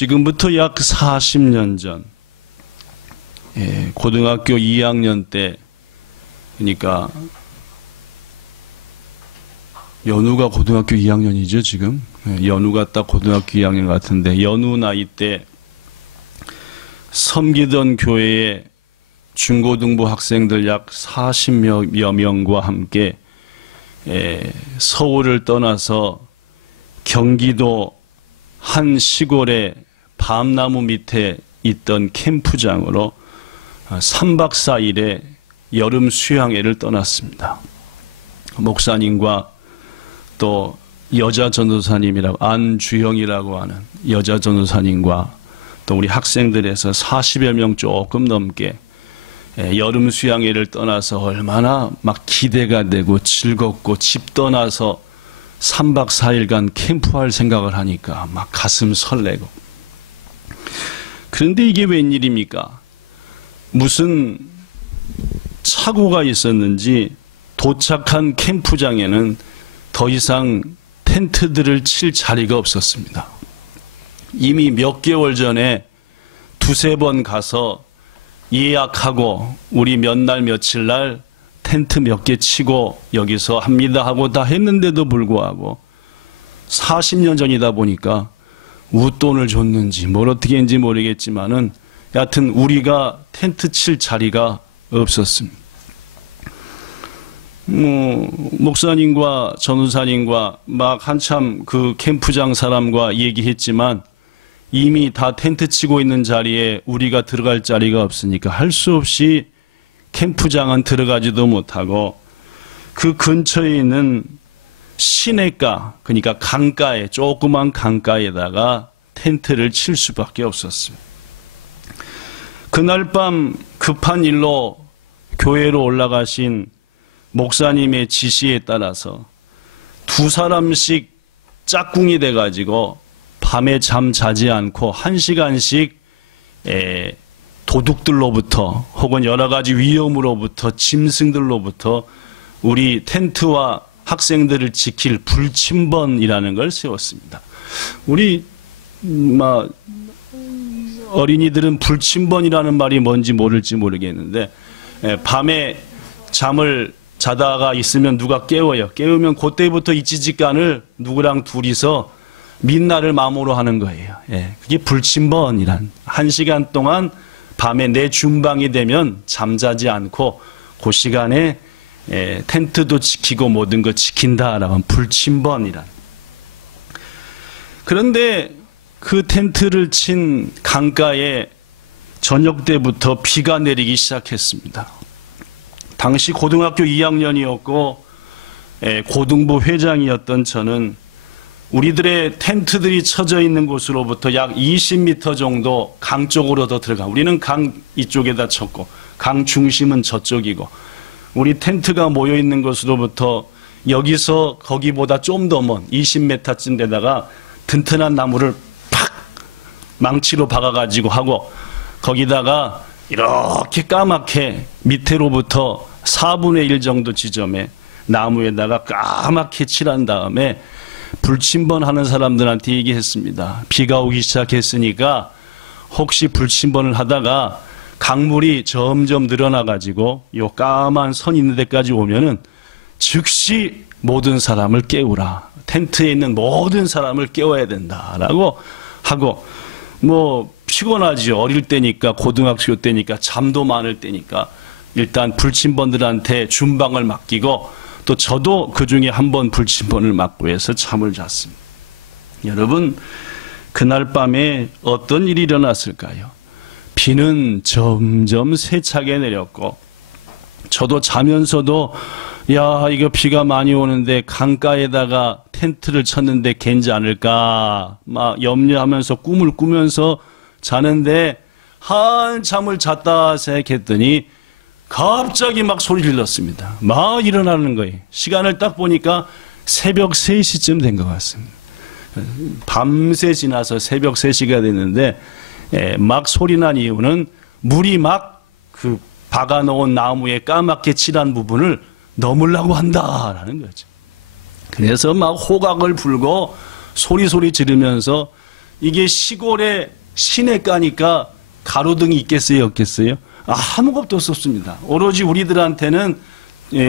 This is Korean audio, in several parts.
지금부터 약 40년 전, 고등학교 2학년 때, 그러니까 연우가 고등학교 2학년이죠 지금. 연우가 딱 고등학교 2학년 같은데, 연우 나이 때 섬기던 교회에 중고등부 학생들 약 40여 명과 함께 서울을 떠나서 경기도 한 시골의 밤나무 밑에 있던 캠프장으로 3박 4일의 여름 수양회를 떠났습니다. 목사님과 또 여자 전도사님이라고, 안주영이라고 하는 여자 전도사님과 또 우리 학생들에서 40여 명 조금 넘게 여름 수양회를 떠나서 얼마나 막 기대가 되고 즐겁고, 집 떠나서 3박 4일간 캠프할 생각을 하니까 막 가슴 설레고. 그런데 이게 웬일입니까? 무슨 착오가 있었는지 도착한 캠프장에는 더 이상 텐트들을 칠 자리가 없었습니다. 이미 몇 개월 전에 두세 번 가서 예약하고 우리 몇 날 며칠 날 텐트 몇 개 치고 여기서 합니다 하고 다 했는데도 불구하고 40년 전이다 보니까 웃돈을 줬는지 뭘 어떻게 했는지 모르겠지만은 여하튼 우리가 텐트 칠 자리가 없었습니다. 목사님과 전우사님과 막 한참 그 캠프장 사람과 얘기했지만 이미 다 텐트 치고 있는 자리에 우리가 들어갈 자리가 없으니까 할 수 없이 캠프장은 들어가지도 못하고 그 근처에 있는 시냇가, 그러니까 강가에, 조그만 강가에다가 텐트를 칠 수밖에 없었습니다. 그날 밤 급한 일로 교회로 올라가신 목사님의 지시에 따라서 두 사람씩 짝꿍이 돼가지고 밤에 잠 자지 않고 1시간씩 도둑들로부터 혹은 여러 가지 위험으로부터, 짐승들로부터 우리 텐트와 학생들을 지킬 불침번이라는 걸 세웠습니다. 우리 어린이들은 불침번이라는 말이 뭔지 모를지 모르겠는데, 밤에 잠을 자다가 있으면 누가 깨워요. 깨우면 그때부터 이 찌직간을 누구랑 둘이서 민날을 마음으로 하는 거예요. 그게 불침번이란, 1시간 동안 밤에 내 준방이 되면 잠자지 않고 그 시간에 텐트도 지키고 모든 거 지킨다라고 하면 불침번이란. 그런데 그 텐트를 친 강가에 저녁 때부터 비가 내리기 시작했습니다. 당시 고등학교 2학년이었고 고등부 회장이었던 저는 우리들의 텐트들이 쳐져 있는 곳으로부터 약 20m 정도 강 쪽으로 더 들어가. 우리는 강 이쪽에다 쳤고 강 중심은 저쪽이고, 우리 텐트가 모여 있는 곳으로부터 여기서 거기보다 좀 더 먼 20m쯤 되다가 튼튼한 나무를 팍 망치로 박아가지고 하고, 거기다가 이렇게 까맣게 밑에로부터 4분의 1 정도 지점에 나무에다가 까맣게 칠한 다음에 불침번 하는 사람들한테 얘기했습니다. 비가 오기 시작했으니까 혹시 불침번을 하다가 강물이 점점 늘어나가지고 요 까만 선 있는 데까지 오면은 즉시 모든 사람을 깨우라. 텐트에 있는 모든 사람을 깨워야 된다라고 하고, 피곤하죠. 어릴 때니까, 고등학교 때니까, 잠도 많을 때니까 일단 불침번들한테 준방을 맡기고, 또 저도 그 중에 한 번 불침번을 맞고 해서 잠을 잤습니다. 여러분, 그날 밤에 어떤 일이 일어났을까요? 비는 점점 세차게 내렸고, 저도 자면서도 야, 이거 비가 많이 오는데 강가에다가 텐트를 쳤는데 괜찮을까 막 염려하면서 꿈을 꾸면서 자는데, 한참을 잤다 생각했더니 갑자기 막 소리를 질렀습니다. 막 일어나는 거예요. 시간을 딱 보니까 새벽 3시쯤 된 것 같습니다. 밤새 지나서 새벽 3시가 됐는데 막 소리 난 이유는 물이 막 그 박아놓은 나무에 까맣게 칠한 부분을 넘으려고 한다라는 거죠. 그래서 막 호각을 불고 소리 지르면서 이게 시골에 시내가니까 가로등이 있겠어요, 없겠어요? 아무것도 없었습니다. 오로지 우리들한테는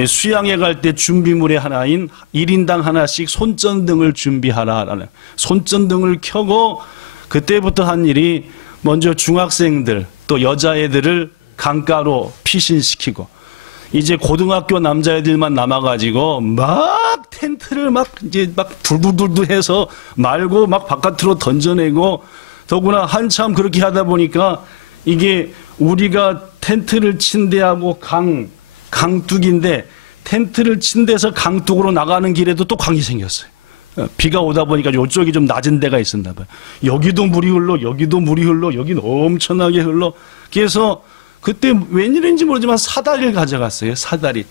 수양회 갈 때 준비물의 하나인 1인당 하나씩 손전등을 준비하라라는 손전등을 켜고 그때부터 한 일이 먼저 중학생들 또 여자애들을 강가로 피신시키고 이제 고등학교 남자애들만 남아가지고 막 텐트를 막 이제 막 불불불불 해서 말고 막 바깥으로 던져내고 더구나 한참 그렇게 하다 보니까 이게 우리가 텐트를 친 데하고 강둑인데 텐트를 친 데서 강둑으로 나가는 길에도 또 강이 생겼어요. 비가 오다 보니까 이쪽이 좀 낮은 데가 있었나 봐요. 여기도 물이 흘러, 여기도 물이 흘러, 여기는 엄청나게 흘러. 그래서 그때 웬일인지 모르지만 사다리를 가져갔어요. 사다리.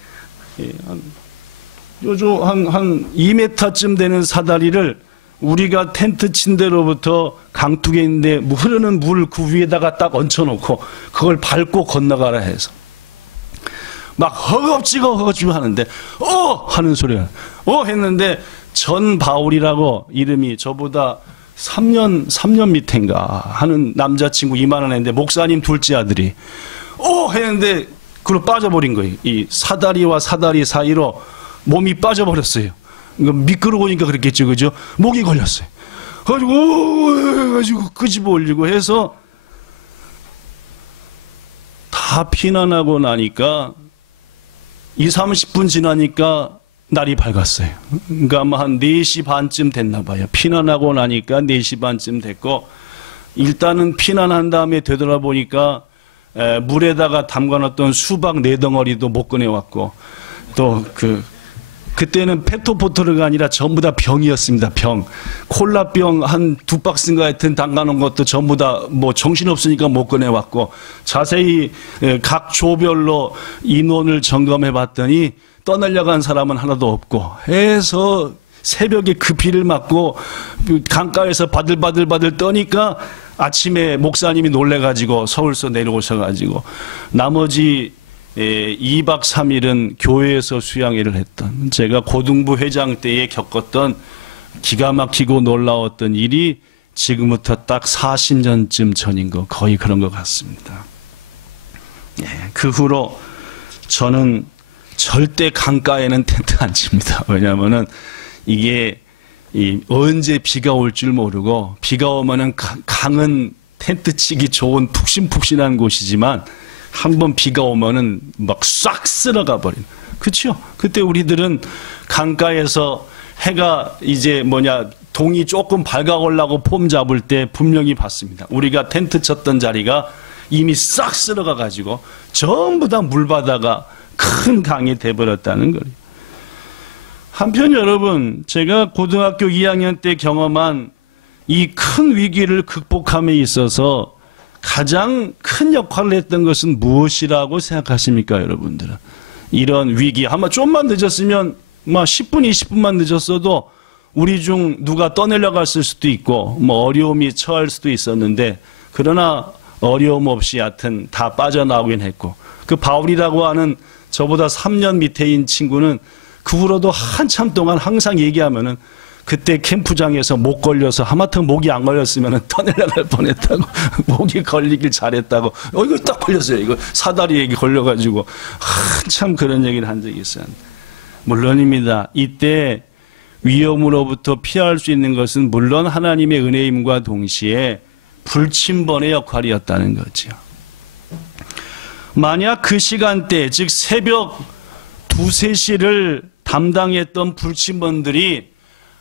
요즘 한 2m쯤 되는 사다리를 우리가 텐트 친 데로부터 강둑에 있는데 흐르는 물 그 위에다가 딱 얹혀놓고 그걸 밟고 건너가라 해서 막 허겁지겁 하는데 하는 소리가 했는데 전바울이라고 이름이 저보다 3년 밑인가 하는 남자친구 이만한 애인데 목사님 둘째 아들이 했는데 그로 빠져버린 거예요. 이 사다리와 사다리 사이로 몸이 빠져버렸어요. 미끄러우니까 그랬겠죠, 그죠? 목이 걸렸어요. 가지고 끄집어 올리고 해서 다 피난하고 나니까 20-30분 지나니까 날이 밝았어요. 그러니까 아마 한 4시 반쯤 됐나 봐요. 피난하고 나니까 4시 반쯤 됐고 일단은 피난한 다음에 되돌아보니까 물에다가 담가놨던 수박 4덩어리도 못 꺼내왔고 또 그때는 페트보틀가 아니라 전부 다 병이었습니다. 병. 콜라병 한 2박스인가 하여튼 담가놓은 것도 전부 다 뭐 정신없으니까 못 꺼내왔고 자세히 각 조별로 인원을 점검해 봤더니 떠나려고 한 사람은 하나도 없고 해서 새벽에 그 비를 맞고 강가에서 바들바들 떠니까 아침에 목사님이 놀래가지고 서울서 내려오셔가지고 나머지 2박 3일은 교회에서 수양회를 했던 제가 고등부 회장 때에 겪었던 기가 막히고 놀라웠던 일이 지금부터 딱 40년쯤 전인 거 거의 그런 것 같습니다. 그 후로 저는 절대 강가에는 텐트 안 칩니다. 왜냐하면은 이게 언제 비가 올 줄 모르고 비가 오면은 강은 텐트 치기 좋은 푹신푹신한 곳이지만 한번 비가 오면은 막 싹 쓸어가 버린. 그렇죠? 그때 우리들은 강가에서 해가 이제 동이 조금 밝아오려고 폼 잡을 때 분명히 봤습니다. 우리가 텐트 쳤던 자리가 이미 싹 쓸어가 가지고 전부 다 물바다가 큰 강이 돼버렸다는 거예요. 한편 여러분, 제가 고등학교 2학년 때 경험한 이 큰 위기를 극복함에 있어서 가장 큰 역할을 했던 것은 무엇이라고 생각하십니까, 여러분들은? 이런 위기, 아마 좀만 늦었으면, 10분, 20분만 늦었어도 우리 중 누가 떠내려 갔을 수도 있고, 어려움이 처할 수도 있었는데, 그러나 어려움 없이 하여튼 다 빠져나오긴 했고, 그 바울이라고 하는 저보다 3년 밑에인 친구는 그 후로도 한참 동안 항상 얘기하면은 그때 캠프장에서 목 걸려서 하마터면 목이 안 걸렸으면 떠내려갈 뻔했다고 목이 걸리길 잘했다고 이거 딱 걸렸어요. 이거 사다리에 걸려가지고 한참 그런 얘기를 한 적이 있어요. 물론입니다. 이때 위험으로부터 피할 수 있는 것은 물론 하나님의 은혜임과 동시에 불침번의 역할이었다는 거죠. 만약 그 시간대 즉 새벽 2-3시를 담당했던 불침번들이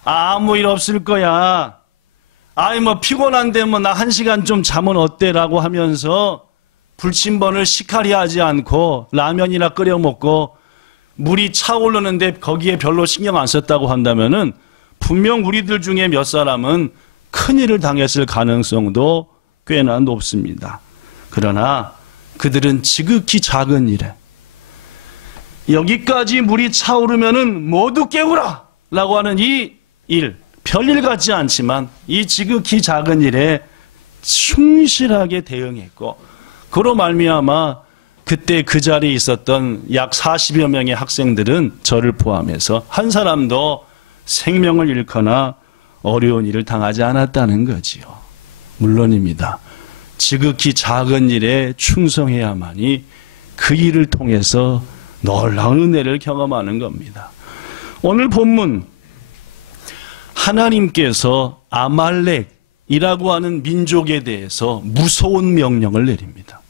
아무 일 없을 거야. 피곤한데 나 1시간 좀 자면 어때? 라고 하면서 불침번을 시카리하지 않고 라면이나 끓여 먹고 물이 차오르는데 거기에 별로 신경 안 썼다고 한다면은 분명 우리들 중에 몇 사람은 큰일을 당했을 가능성도 꽤나 높습니다. 그러나 그들은 지극히 작은 일에 여기까지 물이 차오르면은 모두 깨우라! 라고 하는 이 일, 별일 같지 않지만 이 지극히 작은 일에 충실하게 대응했고 그로 말미암아 그때 그 자리에 있었던 약 40여 명의 학생들은 저를 포함해서 한 사람도 생명을 잃거나 어려운 일을 당하지 않았다는 거지요. 물론입니다. 지극히 작은 일에 충성해야만이 그 일을 통해서 놀라운 은혜를 경험하는 겁니다. 오늘 본문 하나님께서 아말렉이라고 하는 민족에 대해서 무서운 명령을 내립니다.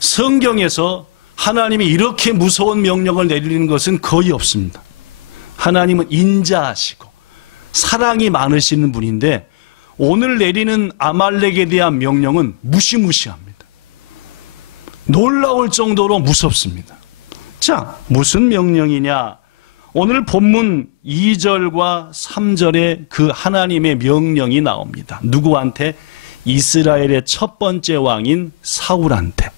성경에서 하나님이 이렇게 무서운 명령을 내리는 것은 거의 없습니다. 하나님은 인자하시고 사랑이 많으시는 분인데 오늘 내리는 아말렉에 대한 명령은 무시무시합니다. 놀라울 정도로 무섭습니다. 자, 무슨 명령이냐? 오늘 본문 2절과 3절에 그 하나님의 명령이 나옵니다. 누구한테? 이스라엘의 첫 번째 왕인 사울한테.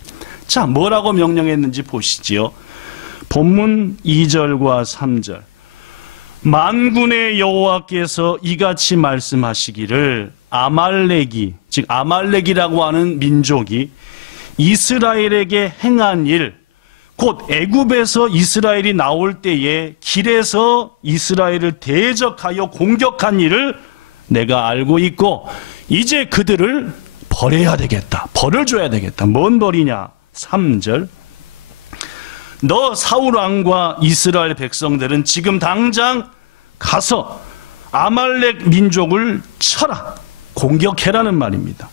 자, 뭐라고 명령했는지 보시지요. 본문 2절과 3절. 만군의 여호와께서 이같이 말씀하시기를 아말렉이, 즉 아말렉이라고 하는 민족이 이스라엘에게 행한 일, 곧 애굽에서 이스라엘이 나올 때에 길에서 이스라엘을 대적하여 공격한 일을 내가 알고 있고 이제 그들을 벌해야 되겠다. 벌을 줘야 되겠다. 뭔 벌이냐? 3절. 너 사울 왕과 이스라엘 백성들은 지금 당장 가서 아말렉 민족을 쳐라. 공격해라는 말입니다.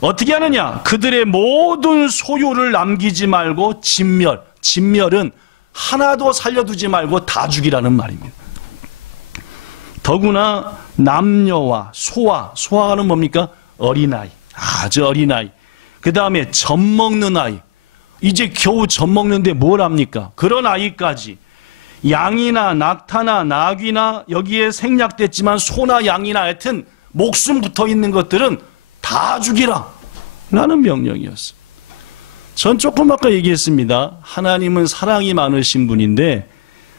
어떻게 하느냐? 그들의 모든 소유를 남기지 말고 진멸. 진멸은 하나도 살려두지 말고 다 죽이라는 말입니다. 더구나 남녀와 소아, 소아는 뭡니까? 어린아이, 아주 어린아이. 그 다음에 젖 먹는 아이. 이제 겨우 젖 먹는데 뭘 합니까? 그런 아이까지 양이나 낙타나 나귀나 여기에 생략됐지만 소나 양이나 하여튼 목숨 붙어 있는 것들은 다 죽이라 라는 명령이었어요. 전 조금 아까 얘기했습니다. 하나님은 사랑이 많으신 분인데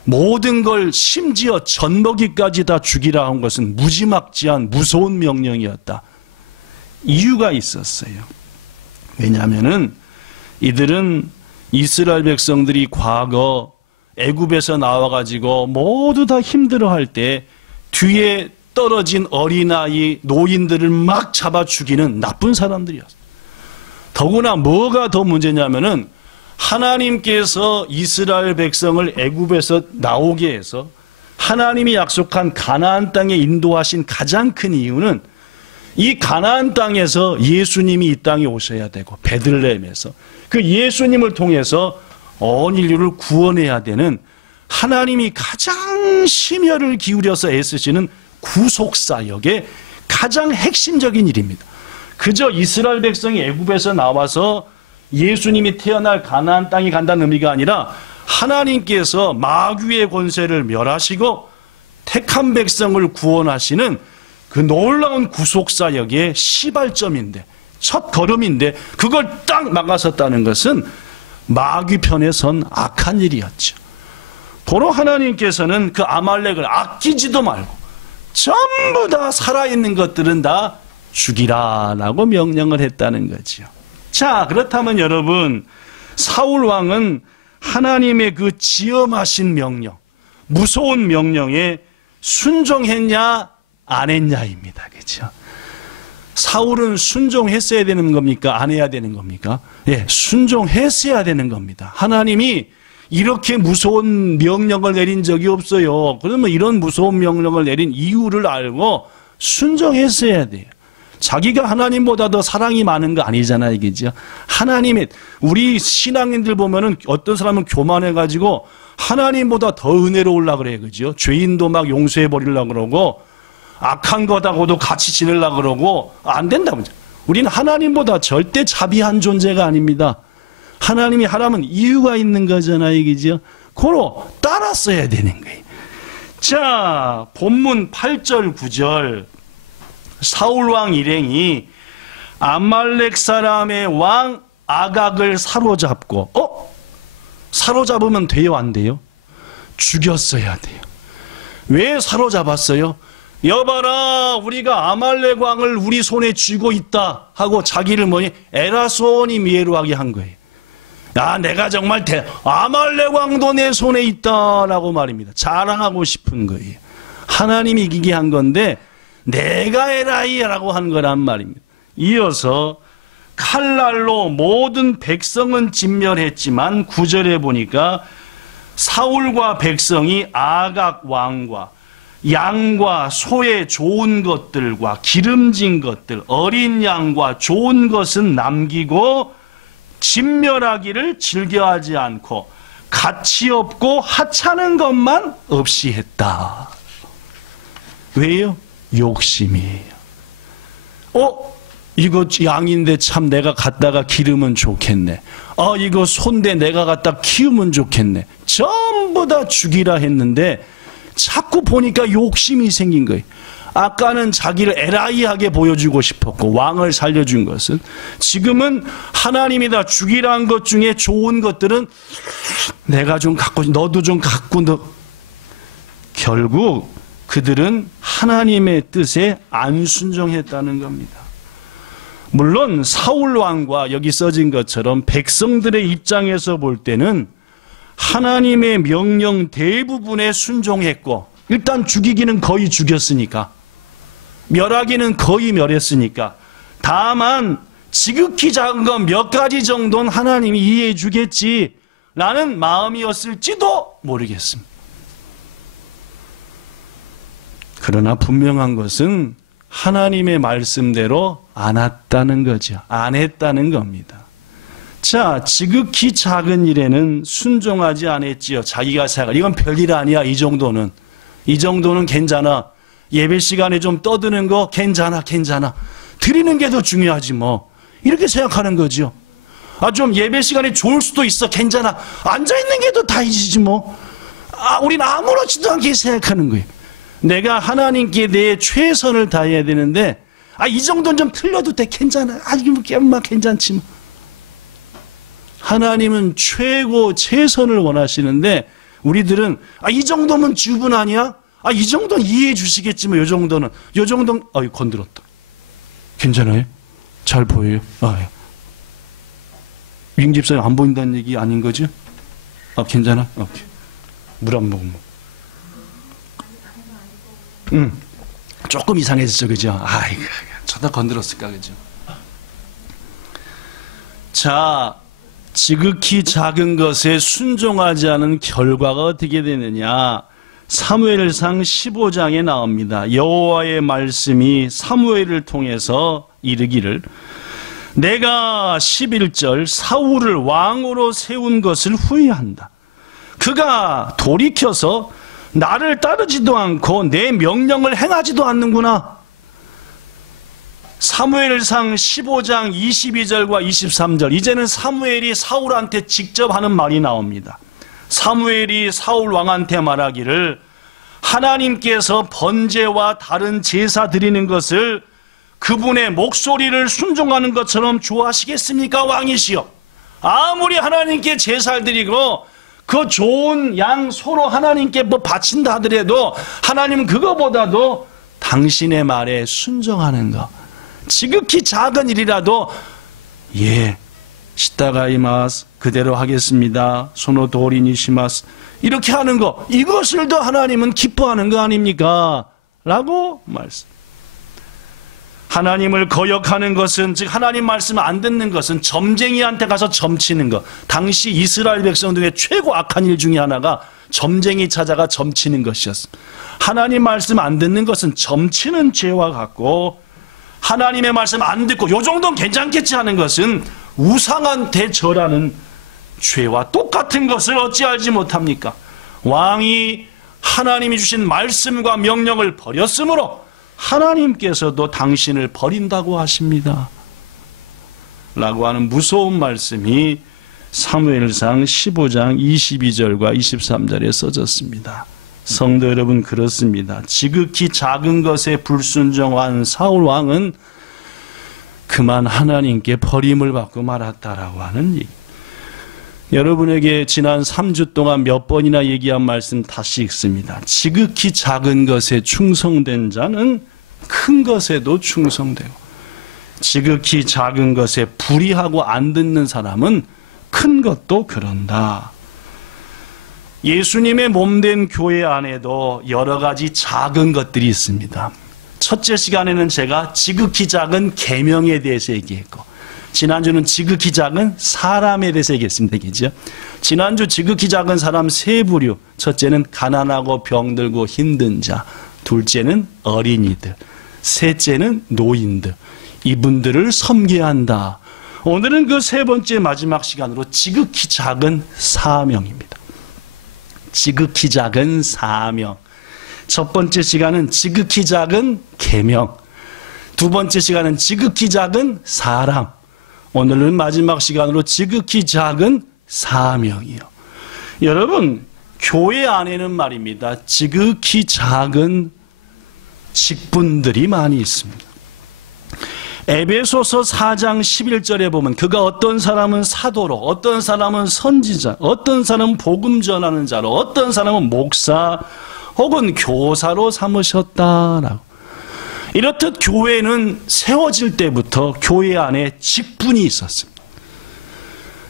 모든 걸 심지어 젖먹이까지 다 죽이라 한 것은 무지막지한 무서운 명령이었다. 이유가 있었어요. 왜냐하면은 이들은 이스라엘 백성들이 과거 애굽에서 나와가지고 모두 다 힘들어할 때 뒤에 떨어진 어린아이, 노인들을 막 잡아 죽이는 나쁜 사람들이었어요. 더구나 뭐가 더 문제냐면은 하나님께서 이스라엘 백성을 애굽에서 나오게 해서 하나님이 약속한 가나안 땅에 인도하신 가장 큰 이유는 이 가나안 땅에서 예수님이 이 땅에 오셔야 되고 베들레헴에서 그 예수님을 통해서 온 인류를 구원해야 되는 하나님이 가장 심혈을 기울여서 애쓰시는 구속사역의 가장 핵심적인 일입니다. 그저 이스라엘 백성이 애굽에서 나와서 예수님이 태어날 가나안 땅에 간다는 의미가 아니라 하나님께서 마귀의 권세를 멸하시고 택한 백성을 구원하시는 그 놀라운 구속사역의 시발점인데 첫 걸음인데 그걸 딱 막아섰다는 것은 마귀 편에 선 악한 일이었죠. 고로 하나님께서는 그 아말렉을 아끼지도 말고 전부 다 살아있는 것들은 다 죽이라라고 명령을 했다는 거죠. 자, 그렇다면 여러분, 사울 왕은 하나님의 그 지엄하신 명령, 무서운 명령에 순종했냐 안 했냐입니다. 그렇죠? 사울은 순종했어야 되는 겁니까? 안 해야 되는 겁니까? 예, 순종했어야 되는 겁니다. 하나님이 이렇게 무서운 명령을 내린 적이 없어요. 그러면 이런 무서운 명령을 내린 이유를 알고 순종했어야 돼요. 자기가 하나님보다 더 사랑이 많은 거 아니잖아요, 그죠? 하나님의, 우리 신앙인들 보면은 어떤 사람은 교만해가지고 하나님보다 더 은혜로우려고 그래요, 그죠? 죄인도 막 용서해버리려고 그러고 악한 거다고도 같이 지내려고 그러고 안 된다고. 우리는 하나님보다 절대 자비한 존재가 아닙니다. 하나님이 하라면 이유가 있는 거잖아요, 그죠? 그로 따랐어야 되는 거예요. 자, 본문 8절 9절 사울왕 일행이 아말렉 사람의 왕 아각을 사로잡고 사로잡으면 돼요, 안 돼요? 죽였어야 돼요. 왜 사로잡았어요? 여봐라, 우리가 아말렉 왕을 우리 손에 쥐고 있다 하고 자기를 에라소니 미에루하게 한 거예요. 야, 내가 정말 아말렉 왕도 내 손에 있다라고 말입니다. 자랑하고 싶은 거예요. 하나님이 이기게 한 건데 내가 에라이라고 한 거란 말입니다. 이어서 칼날로 모든 백성은 진멸했지만 9절에 보니까 사울과 백성이 아각 왕과 양과 소의 좋은 것들과 기름진 것들, 어린 양과 좋은 것은 남기고 진멸하기를 즐겨하지 않고 가치 없고 하찮은 것만 없이 했다. 왜요? 욕심이에요. 이거 양인데 참 내가 갖다가 기르면 좋겠네. 이거 소인데 내가 갖다 키우면 좋겠네. 전부 다 죽이라 했는데 자꾸 보니까 욕심이 생긴 거예요. 아까는 자기를 에라이하게 보여주고 싶었고 왕을 살려준 것은, 지금은 하나님이 다 죽이라는 것 중에 좋은 것들은 내가 좀 갖고, 너도 좀 갖고, 결국 그들은 하나님의 뜻에 안 순종했다는 겁니다. 물론 사울 왕과 여기 써진 것처럼 백성들의 입장에서 볼 때는 하나님의 명령 대부분에 순종했고, 일단 죽이기는 거의 죽였으니까, 멸하기는 거의 멸했으니까, 다만 지극히 작은 것 몇 가지 정도는 하나님이 이해해 주겠지라는 마음이었을지도 모르겠습니다. 그러나 분명한 것은 하나님의 말씀대로 안 했다는 거죠. 안 했다는 겁니다. 자, 지극히 작은 일에는 순종하지 않았지요. 자기가 생각, 이건 별일 아니야. 이 정도는 괜찮아. 예배 시간에 좀 떠드는 거 괜찮아. 드리는 게 더 중요하지 뭐. 이렇게 생각하는 거죠. 좀 예배 시간에 좋을 수도 있어. 괜찮아. 앉아있는 게 더 다이지 뭐. 우린 아무렇지도 않게 생각하는 거예요. 내가 하나님께 내 최선을 다해야 되는데, 이 정도는 좀 틀려도 돼. 괜찮아. 괜찮지 뭐. 하나님은 최고 최선을 원하시는데, 우리들은 이 정도면 주분 아니야? 이 정도는 이해해 주시겠지만, 요 정도는 건드렸다. 괜찮아요? 잘 보여요? 윙 집사님 안 보인다는 얘기 아닌 거죠? 괜찮아? 오케이. 물 안 먹으면. 조금 이상해졌죠, 그죠? 저다 건드렸을까, 그죠? 자, 지극히 작은 것에 순종하지 않은 결과가 어떻게 되느냐? 사무엘상 15장에 나옵니다. 여호와의 말씀이 사무엘을 통해서 이르기를, 내가 11절 사울을 왕으로 세운 것을 후회한다. 그가 돌이켜서 나를 따르지도 않고 내 명령을 행하지도 않는구나. 사무엘상 15장 22절과 23절, 이제는 사무엘이 사울한테 직접 하는 말이 나옵니다. 사무엘이 사울 왕한테 말하기를, 하나님께서 번제와 다른 제사 드리는 것을 그분의 목소리를 순종하는 것처럼 좋아하시겠습니까? 왕이시여, 아무리 하나님께 제사를 드리고 그 좋은 양 소로 하나님께 바친다 하더라도 하나님은 그거보다도 당신의 말에 순종하는 것, 지극히 작은 일이라도 시타가이마스, 그대로 하겠습니다. 소노도리니시마스, 이렇게 하는 거, 이것을 더 하나님은 기뻐하는 거 아닙니까? 라고 말씀. 하나님을 거역하는 것은, 즉 하나님 말씀을 안 듣는 것은 점쟁이한테 가서 점치는 것. 당시 이스라엘 백성 중에 최고 악한 일 중에 하나가 점쟁이 찾아가 점치는 것이었습니다. 하나님 말씀 안 듣는 것은 점치는 죄와 같고, 하나님의 말씀 안 듣고 요 정도는 괜찮겠지 하는 것은 우상한테 절하는 죄와 똑같은 것을 어찌 알지 못합니까? 왕이 하나님이 주신 말씀과 명령을 버렸으므로 하나님께서도 당신을 버린다고 하십니다. 라고 하는 무서운 말씀이 사무엘상 15장 22절과 23절에 써졌습니다. 성도 여러분, 그렇습니다. 지극히 작은 것에 불순종한 사울 왕은 그만 하나님께 버림을 받고 말았다라고 하는 얘기. 여러분에게 지난 3주 동안 몇 번이나 얘기한 말씀 다시 읽습니다. 지극히 작은 것에 충성된 자는 큰 것에도 충성되고, 지극히 작은 것에 불의하고 안 듣는 사람은 큰 것도 그런다. 예수님의 몸된 교회 안에도 여러 가지 작은 것들이 있습니다. 첫째 시간에는 제가 지극히 작은 계명에 대해서 얘기했고, 지난주는 지극히 작은 사람에 대해서 얘기했습니다. 그죠? 지난주 지극히 작은 사람 세 부류. 첫째는 가난하고 병들고 힘든 자. 둘째는 어린이들. 셋째는 노인들. 이분들을 섬겨야 한다. 오늘은 그 세 번째 마지막 시간으로 지극히 작은 사명입니다. 지극히 작은 사명. 첫 번째 시간은 지극히 작은 계명. 두 번째 시간은 지극히 작은 사람. 오늘은 마지막 시간으로 지극히 작은 사명이요. 여러분, 교회 안에는 말입니다, 지극히 작은 직분들이 많이 있습니다. 에베소서 4장 11절에 보면 그가 어떤 사람은 사도로, 어떤 사람은 선지자, 어떤 사람은 복음 전하는 자로, 어떤 사람은 목사 혹은 교사로 삼으셨다라고. 이렇듯 교회는 세워질 때부터 교회 안에 직분이 있었습니다.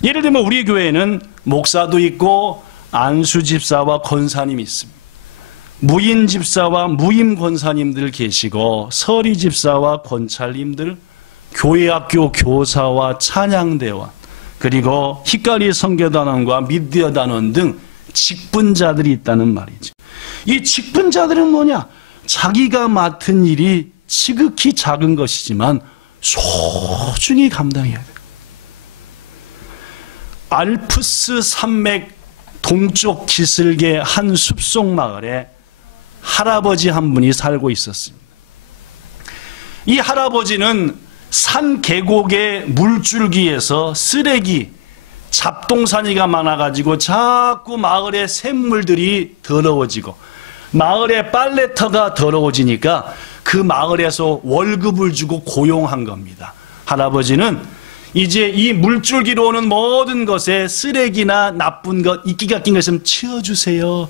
예를 들면 우리 교회는 목사도 있고 안수 집사와 권사님이 있습니다. 무인 집사와 무임 권사님들 계시고 서리 집사와 권찰님들, 교회학교 교사와 찬양대원, 그리고 히카리 선교단원과 미디어 단원 등 직분자들이 있다는 말이죠. 이 직분자들은 뭐냐? 자기가 맡은 일이 지극히 작은 것이지만 소중히 감당해야 돼요. 알프스 산맥 동쪽 기슭의 한 숲속 마을에 할아버지 한 분이 살고 있었습니다. 이 할아버지는 산 계곡의 물줄기에서 쓰레기, 잡동사니가 많아가지고 자꾸 마을의 샘물들이 더러워지고 마을의 빨래터가 더러워지니까 그 마을에서 월급을 주고 고용한 겁니다. 할아버지는 이제 이 물줄기로 오는 모든 것에 쓰레기나 나쁜 것, 이끼가 낀 것을 치워주세요.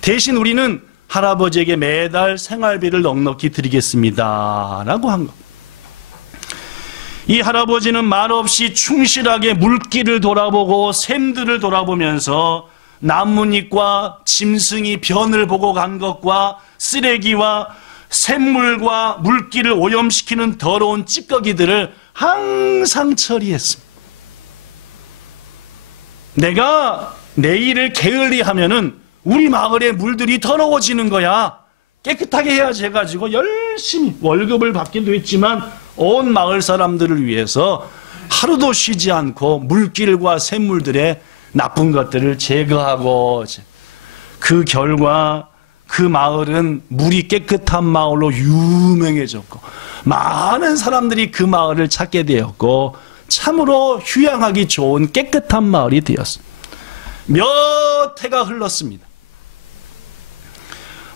대신 우리는 할아버지에게 매달 생활비를 넉넉히 드리겠습니다 라고 한 것. 이 할아버지는 말없이 충실하게 물길을 돌아보고 샘들을 돌아보면서 나뭇잎과 짐승이 변을 보고 간 것과 쓰레기와 샘물과 물길을 오염시키는 더러운 찌꺼기들을 항상 처리했습니다. 내가 내 일을 게을리하면은 우리 마을의 물들이 더러워지는 거야. 깨끗하게 해야지 해가지고 열심히 월급을 받기도 했지만 온 마을 사람들을 위해서 하루도 쉬지 않고 물길과 샘물들의 나쁜 것들을 제거하고, 그 결과 그 마을은 물이 깨끗한 마을로 유명해졌고 많은 사람들이 그 마을을 찾게 되었고 참으로 휴양하기 좋은 깨끗한 마을이 되었습니다. 몇 해가 흘렀습니다.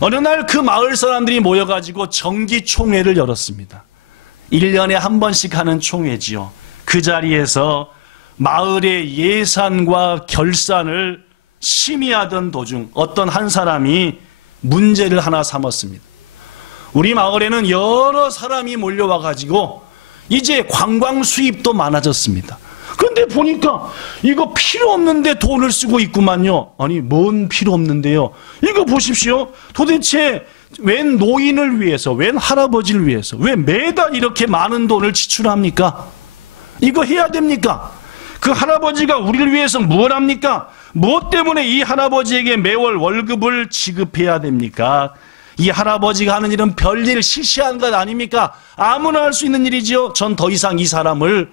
어느 날 그 마을 사람들이 모여가지고 정기총회를 열었습니다. 1년에 한 번씩 하는 총회지요. 그 자리에서 마을의 예산과 결산을 심의하던 도중 어떤 한 사람이 문제를 하나 삼았습니다. 우리 마을에는 여러 사람이 몰려와가지고 이제 관광 수입도 많아졌습니다. 그런데 보니까 이거 필요 없는데 돈을 쓰고 있구만요. 아니, 뭔 필요 없는데요? 이거 보십시오. 도대체 웬 노인을 위해서, 웬 할아버지를 위해서 왜 매달 이렇게 많은 돈을 지출합니까? 이거 해야 됩니까? 그 할아버지가 우리를 위해서 뭘 합니까? 무엇 때문에 이 할아버지에게 매월 월급을 지급해야 됩니까? 이 할아버지가 하는 일은 별일 시시한 것 아닙니까? 아무나 할 수 있는 일이지요. 전 더 이상 이 사람을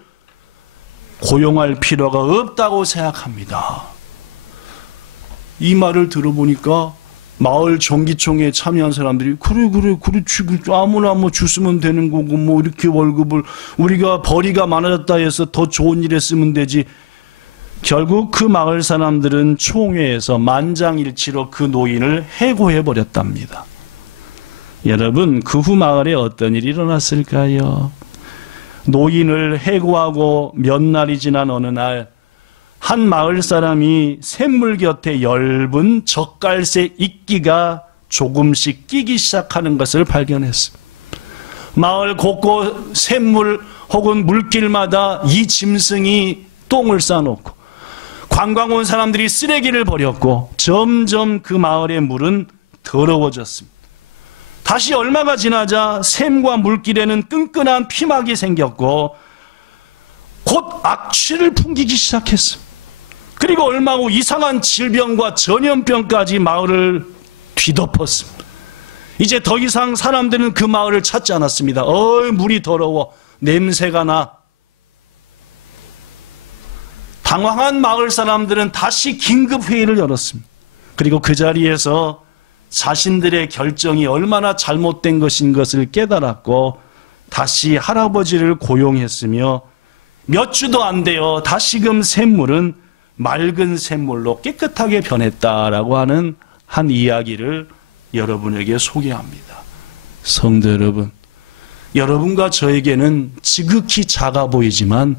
고용할 필요가 없다고 생각합니다. 이 말을 들어보니까 마을 정기총회에 참여한 사람들이 그렇지 아무나 뭐 주시면 되는 거고 뭐 이렇게 월급을 우리가 벌이가 많아졌다 해서 더 좋은 일에 쓰면 되지. 결국 그 마을 사람들은 총회에서 만장일치로 그 노인을 해고해버렸답니다. 여러분, 그 후 마을에 어떤 일이 일어났을까요? 노인을 해고하고 몇 날이 지난 어느 날 한 마을 사람이 샘물 곁에 엷은 젓갈새 이끼가 조금씩 끼기 시작하는 것을 발견했습니다. 마을 곳곳 샘물 혹은 물길마다 이 짐승이 똥을 싸놓고 관광 온 사람들이 쓰레기를 버렸고 점점 그 마을의 물은 더러워졌습니다. 다시 얼마가 지나자 샘과 물길에는 끈끈한 피막이 생겼고 곧 악취를 풍기기 시작했습니다. 그리고 얼마 후 이상한 질병과 전염병까지 마을을 뒤덮었습니다. 이제 더 이상 사람들은 그 마을을 찾지 않았습니다. 물이 더러워, 냄새가 나. 당황한 마을 사람들은 다시 긴급회의를 열었습니다. 그리고 그 자리에서 자신들의 결정이 얼마나 잘못된 것인 것을 깨달았고 다시 할아버지를 고용했으며 몇 주도 안 되어 다시금 샘물은 맑은 샘물로 깨끗하게 변했다라고 하는 한 이야기를 여러분에게 소개합니다. 성도 여러분, 여러분과 저에게는 지극히 작아 보이지만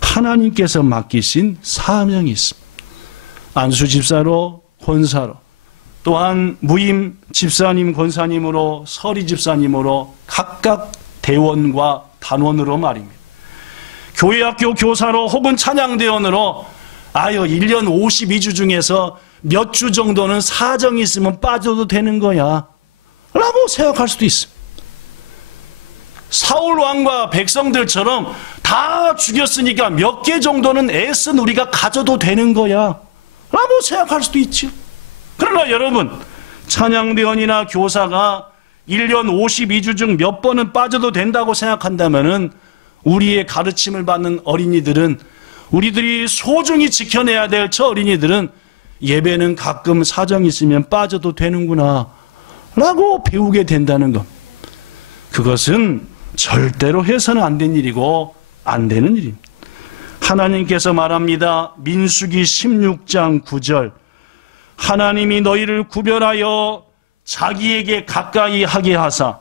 하나님께서 맡기신 사명이 있습니다. 안수 집사로, 권사로, 또한 무임 집사님, 권사님으로, 서리 집사님으로 각각 대원과 단원으로 말입니다. 교회학교 교사로 혹은 찬양대원으로 1년 52주 중에서 몇 주 정도는 사정이 있으면 빠져도 되는 거야 라고 생각할 수도 있습니다. 사울 왕과 백성들처럼 다 죽였으니까 몇 개 정도는 애쓴 우리가 가져도 되는 거야 라고 생각할 수도 있죠. 그러나 여러분, 찬양대원이나 교사가 1년 52주 중 몇 번은 빠져도 된다고 생각한다면은 우리의 가르침을 받는 어린이들은, 우리들이 소중히 지켜내야 될 저 어린이들은 예배는 가끔 사정이 있으면 빠져도 되는구나 라고 배우게 된다는 것. 그것은 절대로 해서는 안 된 일이고 안 되는 일입니다. 하나님께서 말합니다. 민수기 16장 9절, 하나님이 너희를 구별하여 자기에게 가까이 하게 하사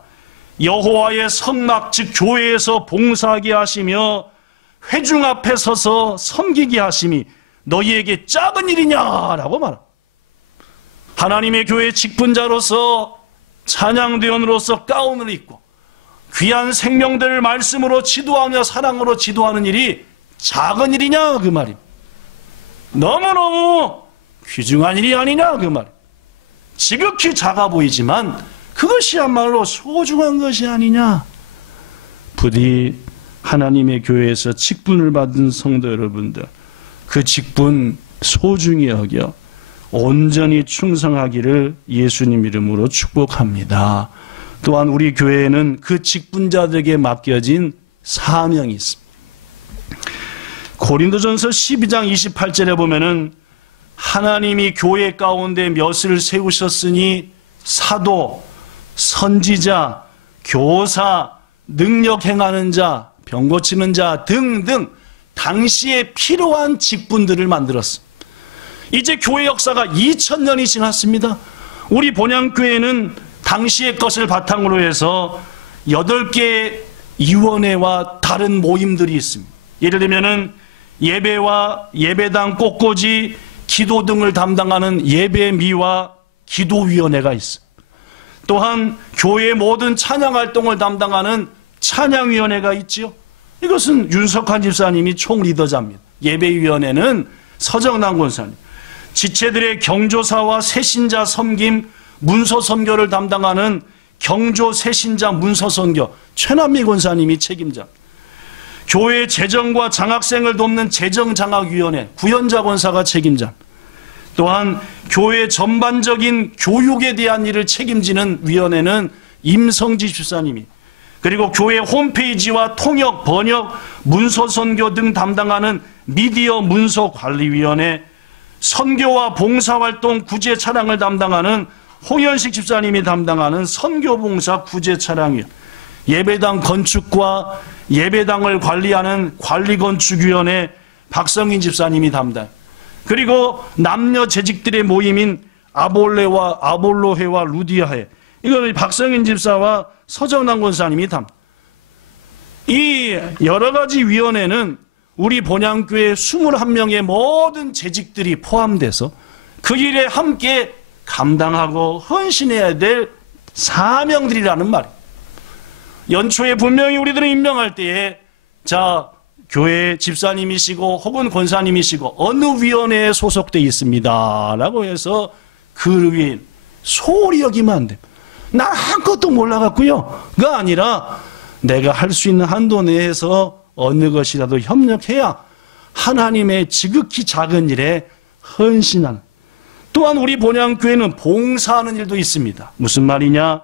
여호와의 성막 즉 교회에서 봉사하게 하시며 회중 앞에 서서 섬기게 하심이 너희에게 작은 일이냐라고 말합니다. 하나님의 교회 직분자로서, 찬양대원으로서 가운을 입고 귀한 생명들을 말씀으로 지도하며 사랑으로 지도하는 일이 작은 일이냐 그 말입니다. 너무너무 귀중한 일이 아니냐 그 말입니다. 지극히 작아 보이지만 그것이야말로 소중한 것이 아니냐. 부디 하나님의 교회에서 직분을 받은 성도 여러분들, 그 직분 소중히 여겨 온전히 충성하기를 예수님 이름으로 축복합니다. 또한 우리 교회에는 그 직분자들에게 맡겨진 사명이 있습니다. 고린도전서 12장 28절에 보면은 하나님이 교회 가운데 몇을 세우셨으니 사도, 선지자, 교사, 능력 행하는 자, 병 고치는 자 등등 당시에 필요한 직분들을 만들었습니다. 이제 교회 역사가 2000년이 지났습니다. 우리 본향교회는 당시의 것을 바탕으로 해서 8개의 위원회와 다른 모임들이 있습니다. 예를 들면은 예배와 예배당 꽃꽂이, 기도 등을 담당하는 예배미와 기도위원회가 있습니다. 또한 교회의 모든 찬양활동을 담당하는 찬양위원회가 있지요. 이것은 윤석한 집사님이 총리더자입니다. 예배위원회는 서정남 권사님, 지체들의 경조사와 새신자 섬김, 문서선교를 담당하는 경조 새신자 문서선교 최남미 권사님이 책임자, 교회 재정과 장학생을 돕는 재정장학위원회 구현자 권사가 책임자, 또한 교회 전반적인 교육에 대한 일을 책임지는 위원회는 임성지 집사님이, 그리고 교회 홈페이지와 통역, 번역, 문서선교 등 담당하는 미디어 문서관리위원회, 선교와 봉사활동 구제 차량을 담당하는 홍현식 집사님이 담당하는 선교봉사 구제 차량위원, 예배당 건축과 예배당을 관리하는 관리건축위원회 박성인 집사님이 담당, 그리고 남녀 재직들의 모임인 아볼로회와 루디아회, 이거는 박성인 집사와 서정남 권사님이 담당. 이 여러 가지 위원회는 우리 본향교회 21명의 모든 재직들이 포함돼서 그 일에 함께 감당하고 헌신해야 될 사명들이라는 말이에요. 연초에 분명히 우리들은 임명할 때에 교회 집사님이시고 혹은 권사님이시고 어느 위원회에 소속되어 있습니다 라고 해서 그 위에 소홀히 여기면 안 됩니다. 난 아무것도 몰라갖고요. 그거 아니라 내가 할 수 있는 한도 내에서 어느 것이라도 협력해야 하나님의 지극히 작은 일에 헌신하는. 또한 우리 본향교회는 봉사하는 일도 있습니다. 무슨 말이냐?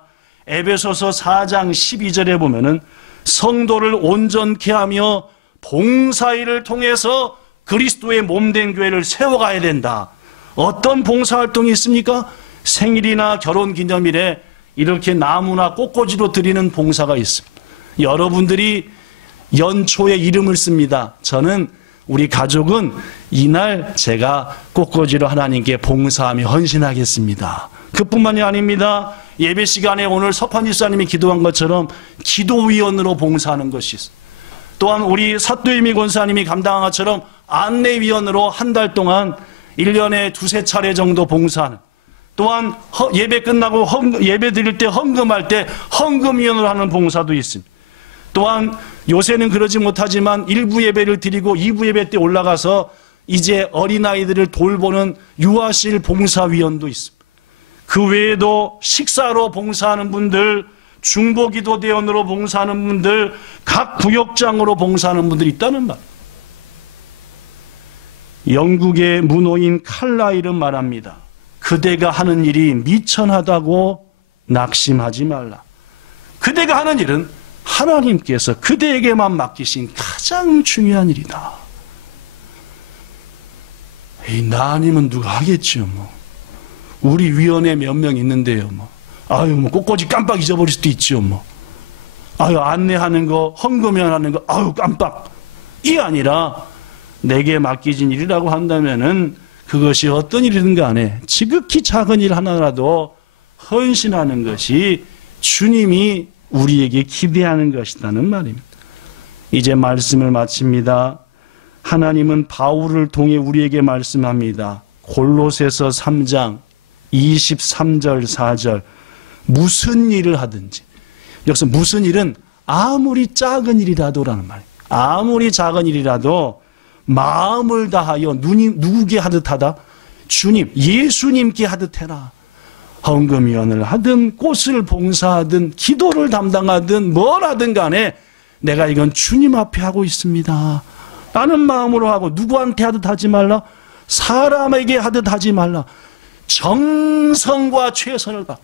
에베소서 4장 12절에 보면은 성도를 온전케 하며 봉사일을 통해서 그리스도의 몸된 교회를 세워가야 된다. 어떤 봉사활동이 있습니까? 생일이나 결혼기념일에 이렇게 나무나 꽃꽂이로 드리는 봉사가 있습니다. 여러분들이 연초에 이름을 씁니다. 저는 우리 가족은 이날 제가 꽃꽂이로 하나님께 봉사하며 헌신하겠습니다. 그뿐만이 아닙니다. 예배 시간에 오늘 석환 집사님이 기도한 것처럼 기도위원으로 봉사하는 것이 있습니다. 또한 우리 사또이미 권사님이 감당한 것처럼 안내위원으로 한 달 동안 1년에 두세 차례 정도 봉사하는, 또한 예배 끝나고 예배 드릴 때 헌금할 때 헌금위원으로 하는 봉사도 있습니다. 또한 요새는 그러지 못하지만 1부 예배를 드리고 2부 예배 때 올라가서 이제 어린아이들을 돌보는 유아실 봉사위원도 있습니다. 그 외에도 식사로 봉사하는 분들, 중보기도대원으로 봉사하는 분들, 각 구역장으로 봉사하는 분들이 있다는 말. 영국의 문호인 칼라일은 말합니다. 그대가 하는 일이 미천하다고 낙심하지 말라. 그대가 하는 일은 하나님께서 그대에게만 맡기신 가장 중요한 일이다. 에이, 나 아니면 누가 하겠지요, 뭐. 우리 위원회 몇 명 있는데요, 뭐. 아유, 뭐, 꽃꽂이 깜빡 잊어버릴 수도 있지요, 뭐. 아유, 안내하는 거, 헌금하는 거, 아유, 깜빡. 이 아니라, 내게 맡기진 일이라고 한다면은, 그것이 어떤 일이든 간에, 지극히 작은 일 하나라도 헌신하는 것이 주님이 우리에게 기대하는 것이라는 말입니다. 이제 말씀을 마칩니다. 하나님은 바울을 통해 우리에게 말씀합니다. 골로새서 3장 23절 4절 무슨 일을 하든지, 여기서 무슨 일은 아무리 작은 일이라도라는 말이에요. 아무리 작은 일이라도 마음을 다하여 누구게 하듯 하다? 주님, 예수님께 하듯 해라. 헌금위원을 하든 꽃을 봉사하든 기도를 담당하든 뭘 하든 간에 내가 이건 주님 앞에 하고 있습니다 라는 마음으로 하고, 누구한테 하듯 하지 말라, 사람에게 하듯 하지 말라, 정성과 최선을 다.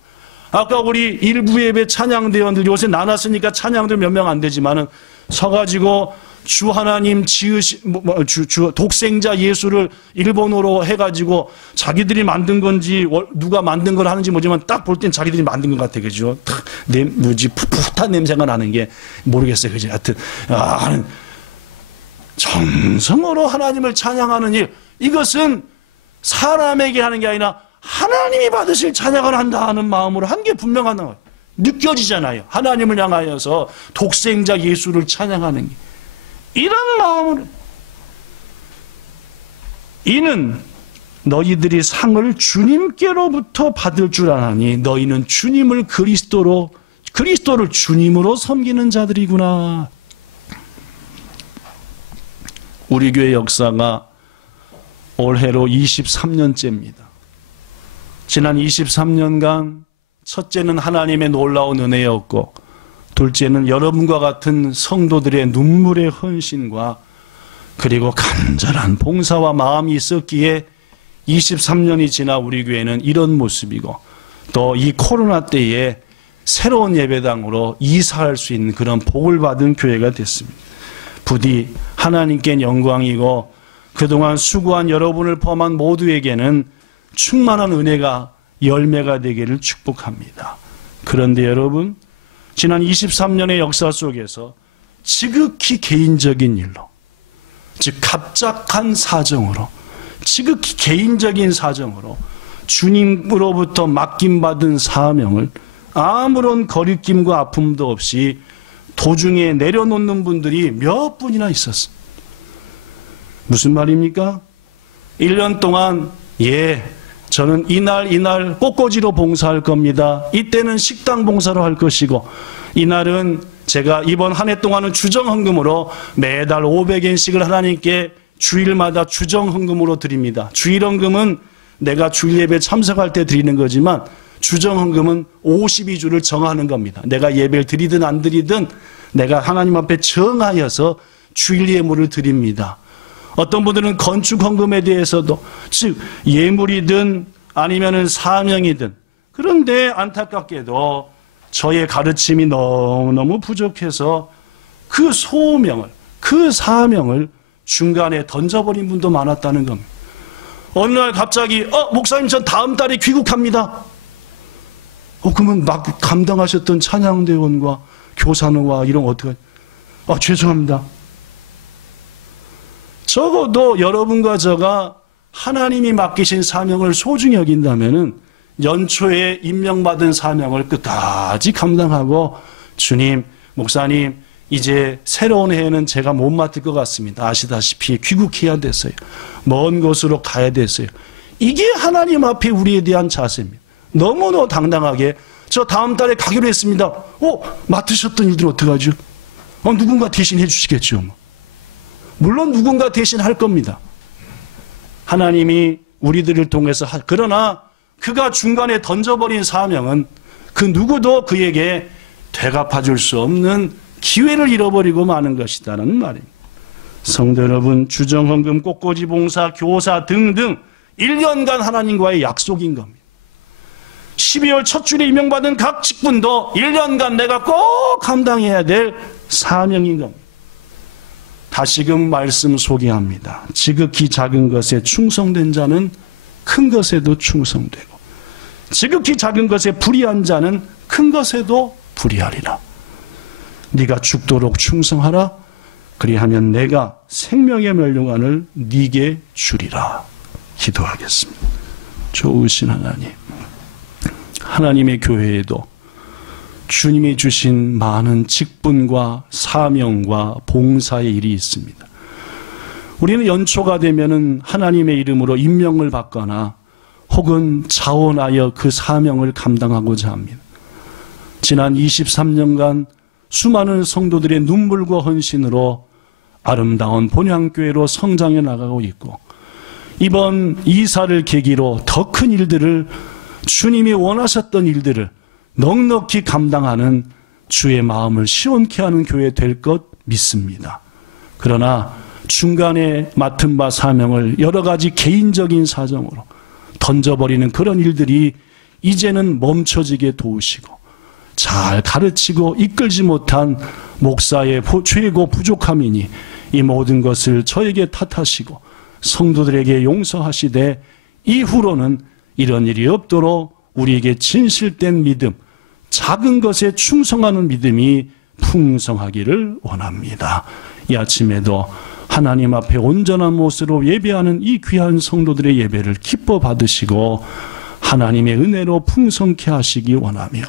아까 우리 일부 예배 찬양대원들 요새 나눴으니까 찬양들 몇 명 안 되지만은 서가지고 주 하나님 지으신 독생자 예수를 일본어로 해가지고 자기들이 만든 건지 누가 만든 걸 하는지 모르지만 딱 볼 땐 자기들이 만든 것 같아, 그죠? 뭐지 풋풋한 냄새가 나는 게 모르겠어요, 그죠? 하여튼 정성으로 하나님을 찬양하는 일, 이것은 사람에게 하는 게 아니라 하나님이 받으실 찬양을 한다 하는 마음으로 한 게 분명한 거예요. 느껴지잖아요. 하나님을 향하여서 독생자 예수를 찬양하는 게. 이런 마음으로. 이는 너희들이 상을 주님께로부터 받을 줄 아나니 너희는 주님을 그리스도를 주님으로 섬기는 자들이구나. 우리 교회 역사가 올해로 23년째입니다. 지난 23년간 첫째는 하나님의 놀라운 은혜였고, 둘째는 여러분과 같은 성도들의 눈물의 헌신과 그리고 간절한 봉사와 마음이 있었기에 23년이 지나 우리 교회는 이런 모습이고, 또 이 코로나 때에 새로운 예배당으로 이사할 수 있는 그런 복을 받은 교회가 됐습니다. 부디 하나님께 영광이고, 그동안 수고한 여러분을 포함한 모두에게는 충만한 은혜가 열매가 되기를 축복합니다. 그런데 여러분, 지난 23년의 역사 속에서 지극히 개인적인 일로, 즉 갑작한 사정으로, 지극히 개인적인 사정으로 주님으로부터 맡김받은 사명을 아무런 거리낌과 아픔도 없이 도중에 내려놓는 분들이 몇 분이나 있었습니다. 무슨 말입니까? 1년 동안 저는 이날 꽃꽂이로 봉사할 겁니다. 이때는 식당 봉사로 할 것이고, 이날은 제가 이번 한 해 동안은 주정헌금으로 매달 500엔씩을 하나님께 주일마다 주정헌금으로 드립니다. 주일헌금은 내가 주일 예배 참석할 때 드리는 거지만 주정헌금은 52주를 정하는 겁니다. 내가 예배를 드리든 안 드리든 내가 하나님 앞에 정하여서 주일 예물을 드립니다. 어떤 분들은 건축헌금에 대해서도 즉 예물이든 아니면은 사명이든, 그런데 안타깝게도 저의 가르침이 너무너무 부족해서 그 소명을, 그 사명을 중간에 던져버린 분도 많았다는 겁니다. 어느 날 갑자기 목사님 전 다음 달에 귀국합니다. 그러면 막 감당하셨던 찬양대원과 교사노와 이런 거 어떡하지? 죄송합니다. 적어도 여러분과 저가 하나님이 맡기신 사명을 소중히 여긴다면은 연초에 임명받은 사명을 끝까지 감당하고, 주님, 목사님, 이제 새로운 해에는 제가 못 맡을 것 같습니다. 아시다시피 귀국해야 됐어요. 먼 곳으로 가야 됐어요. 이게 하나님 앞에 우리에 대한 자세입니다. 너무너무 당당하게 저 다음 달에 가기로 했습니다. 맡으셨던 일들 어떡하죠? 누군가 대신 해주시겠죠. 물론 누군가 대신 할 겁니다. 하나님이 우리들을 통해서 그러나 그가 중간에 던져버린 사명은 그 누구도 그에게 되갚아줄 수 없는 기회를 잃어버리고 마는 것이다는 말입니다. 성도 여러분, 주정헌금, 꽃꽂이 봉사, 교사 등등 1년간 하나님과의 약속인 겁니다. 12월 첫 주에 임명받은 각 직분도 1년간 내가 꼭 감당해야 될 사명인 겁니다. 다시금 말씀 소개합니다. 지극히 작은 것에 충성된 자는 큰 것에도 충성되고, 지극히 작은 것에 불의한 자는 큰 것에도 불의하리라. 네가 죽도록 충성하라. 그리하면 내가 생명의 멸류관을 네게 주리라. 기도하겠습니다. 좋으신 하나님, 하나님의 교회에도 주님이 주신 많은 직분과 사명과 봉사의 일이 있습니다. 우리는 연초가 되면은 하나님의 이름으로 임명을 받거나 혹은 자원하여 그 사명을 감당하고자 합니다. 지난 23년간 수많은 성도들의 눈물과 헌신으로 아름다운 본향교회로 성장해 나가고 있고, 이번 이사를 계기로 더 큰 일들을, 주님이 원하셨던 일들을 넉넉히 감당하는 주의 마음을 시원케 하는 교회 될 것 믿습니다. 그러나 중간에 맡은 바 사명을 여러 가지 개인적인 사정으로 던져버리는 그런 일들이 이제는 멈춰지게 도우시고, 잘 가르치고 이끌지 못한 목사의 최고 부족함이니 이 모든 것을 저에게 탓하시고 성도들에게 용서하시되, 이후로는 이런 일이 없도록 우리에게 진실된 믿음, 작은 것에 충성하는 믿음이 풍성하기를 원합니다. 이 아침에도 하나님 앞에 온전한 모습으로 예배하는 이 귀한 성도들의 예배를 기뻐 받으시고 하나님의 은혜로 풍성케 하시기 원하며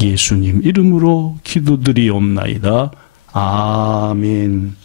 예수님 이름으로 기도드리옵나이다. 아멘.